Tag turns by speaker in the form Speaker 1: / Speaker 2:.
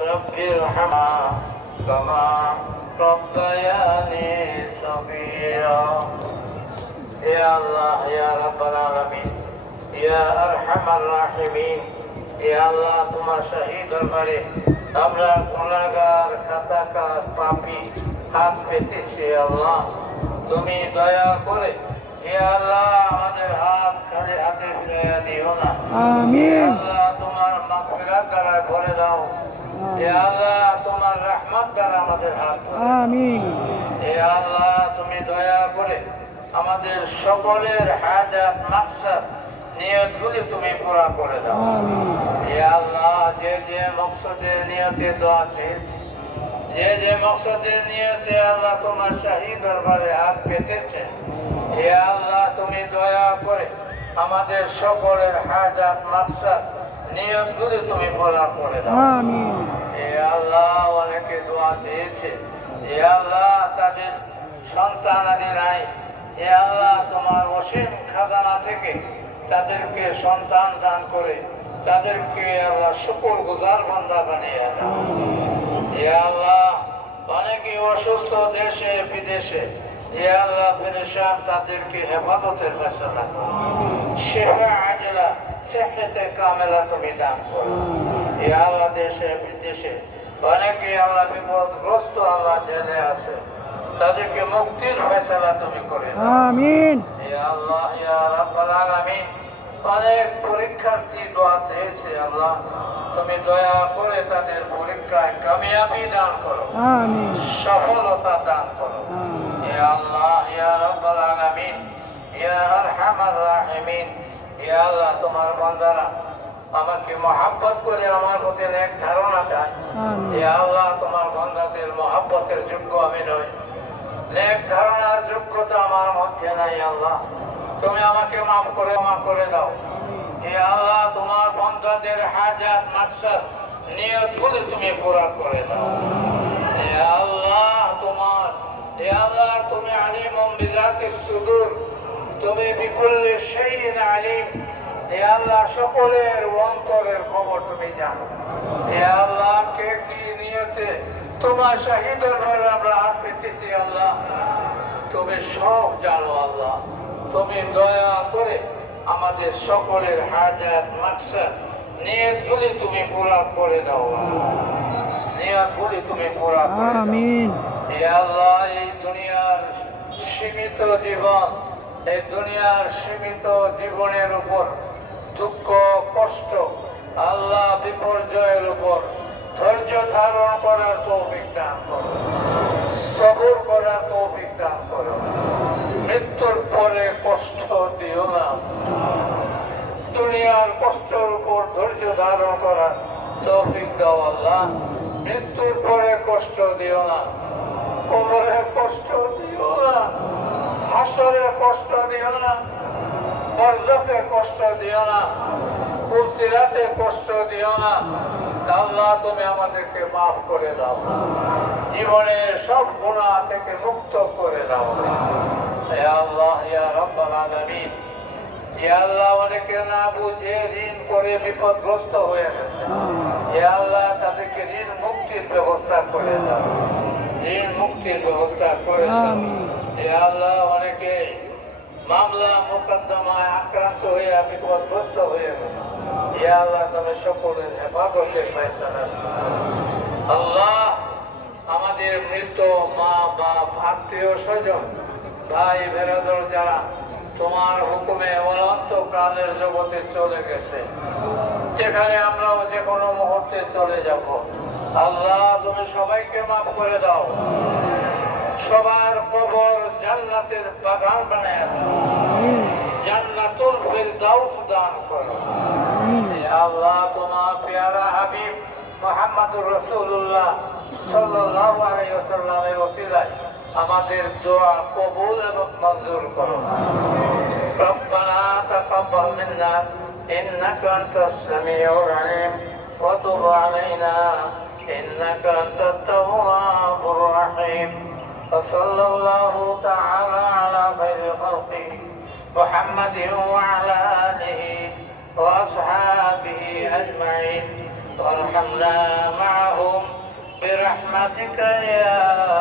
Speaker 1: رب ارحمها كما ربياني صغيرا يا الله يا رب العالمين يا أرحم الراحمين يا الله তোমার শাহী দরবারে আমরা গুনাহগার খাতাকার পাপী হাত পেতেছি আল্লাহ তুমি দয়া করে হে আল্লাহ আমাদের হাত খালি হাতে ফিরাইয়া দিও না
Speaker 2: আমিন
Speaker 1: আল্লাহ তোমার মাগফিরাত দ্বারা ভরে দাও। হে আল্লাহ তোমার রহমত দ্বারা আমাদের হাত
Speaker 2: আমিন।
Speaker 1: হে আল্লাহ তুমি দয়া করে আমাদের সকলের হাজাত মাকসাদ নিয়তগুলি তুমি পুরা করে দাও। হে আল্লাহ যে যে মকসদে নিয়তে দোয়া চেয়েছি যে যে মকসদে নিয়তে আল্লাহ তোমার শাহী দরবারে হাত পেতেছে হে আল্লাহ তুমি দয়া করে আমাদের সকলের হাজাত মাকসাদ নিয়তগুলি তুমি পুরা করে দাও।
Speaker 2: আমিন।
Speaker 1: এ আল্লাহ অনেকে দোয়া চেয়েছে। এ আল্লাহ তাদের সন্তান আদি নাই এ আল্লাহ তোমার অসীম খাজানা থেকে তাদেরকে সন্তান দান করে তাদেরকে আল্লাহ শুকুর গুজার বান্দা বানিয়ে দাও। এ আল্লাহ অনেকে অসুস্থ দেশে বিদেশে আল্লাহ ফেরেশান তাদেরকে হেফাজতের ফেসলা করো। শেফা আজলা সেফেতে কামেলা তুমি দান করো। আল্লাহ দেশে বিদেশে অনেকে আল্লাহ বিপদগ্রস্ত আল্লাহ জেলে আছে তাদেরকে মুক্তির ফেসলা তুমি করে
Speaker 2: আমিন।
Speaker 1: আল্লাহ ইয়া রাব্বাল আলামিন অনেক পরীক্ষার্থী দোয়া চেয়েছে আল্লাহ তুমি দয়া করে তাদের পরীক্ষায় কামিয়াবি দান করো। সফলতা দান করো। এ আল্লাহ ইয়া রাব্বাল আলামিন ইয়া আরহামার রাহিমিন ইয়া তোমার বান্দারা আমাকে মহাব্বত করে আমার প্রতি এক ধারণা
Speaker 2: আমিন।
Speaker 1: এ আল্লাহ তোমার বান্দাদের মহাব্বতের যোগ্য আমি নই। নেক ধারণার যোগ্যতা আমার মধ্যে নাই আল্লাহ। তুমি আমাকে মাফ করে মাফ করে দাও। এ আল্লাহ তোমার বান্দাদের হাজাত মাকসাদ নিয়তগুলি তুমি পুরা করে দাও। এ আল্লাহ তোমার এ আল্লাহ তুমি আলিম বিজাতি সুদূর, তুমি বিকুল্লে এ আল্লাহ সকলের অন্তরের খবর তুমি জানো। কে কি নিয়তে তোমার শাহিদের ঘরে সব জানো আল্লাহ। তুমি দয়া করে আমাদের সকলের হাজার মাকসাদ, নিয়তগুলি তুমি পুরা করে দাও নিয়তগুলি তুমি পুরা করে হে আল্লাহ, এই দুনিয়ার সীমিত জীবন, এই দুনিয়ার সীমিত জীবনের উপর দুঃখ, কষ্ট, আল্লাহ বিপর্যয়ের উপর ধৈর্য ধারণ করার তৌফিক দান করো। সবর করার তৌফিক দান করো। মৃত্যুর পরে কষ্ট দিও না। দুনিয়ার কষ্টের উপর ধৈর্য ধারণ করার তৌফিক দাও আল্লাহ। মৃত্যুর পরে কষ্ট দিও না। কবরে কষ্ট দিও না, হাসরে কষ্ট দিও না বরজতে কষ্ট দিও না কুলসিরাতে কষ্ট দিও না। আল্লাহ, তুমি আমাদেরকে মাফ করে দাও। জীবনের সব গুণা থেকে মুক্ত করে দাও। আল্লাহ, ইয়া রব্বাল আলামিন। আল্লাহ, অনেকে না বুঝে ঋণ করে বিপদগ্রস্ত হয়ে গেছে। আল্লাহ, তাদেরকে ঋণ মুক্তির ব্যবস্থা করে দাও। ঋণ মুক্তির ব্যবস্থা করে দাও
Speaker 2: আমিন।
Speaker 1: হে আল্লাহ অনেকে মামলা মোকদ্দমায় আক্রান্ত হয়ে বিপদগ্রস্ত হয়ে গেছে। হে আল্লাহ তুমি সকলের হেফাজতের ফয়সালা আল্লাহ আমাদের মৃত মা বাপ আত্মীয় স্বজন ভাই বেরাদর যারা তোমার হুকুমে অনন্ত কালের জগতে চলে গেছে যেখানে আমরাও যে কোনো মুহূর্তে চলে যাব। আল্লাহ তুমি সবাইকে মাফ করে দাও সবার কবর জান্নাতের বাগান বানায় দাও
Speaker 2: আমিন
Speaker 1: জান্নাতুল ফিরদাউস দান করো
Speaker 2: আমিন
Speaker 1: হে আল্লাহ তোমার পেয়ারা হাবিব মোহাম্মদুর রসুল্লাহ সাল্লাল্লাহু আলাইহি ওয়াসাল্লামের ওসিলায় আমাদের দোয়া কবুল এবং মঞ্জুর করো ربنا تقبل منا إنك أنت السميع العليم وتب علينا إنك أنت التواب الرحيم. وصلى الله تعالى على خير خلقه محمد وعلى آله وأصحابه أجمعين. وارحمنا معهم برحمتك يا